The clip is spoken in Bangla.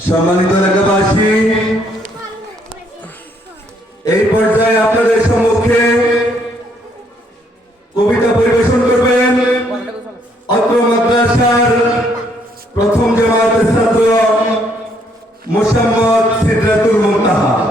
সম্মানিত এলাকাবাসী, এই পর্যায়ে আপনাদের সম্মুখে কবিতা পরিবেশন করবেন অত্র মাদ্রাসার প্রথম জামাতের ছাত্র মোসাম্মদ সিদরাতুল মুনতাহা।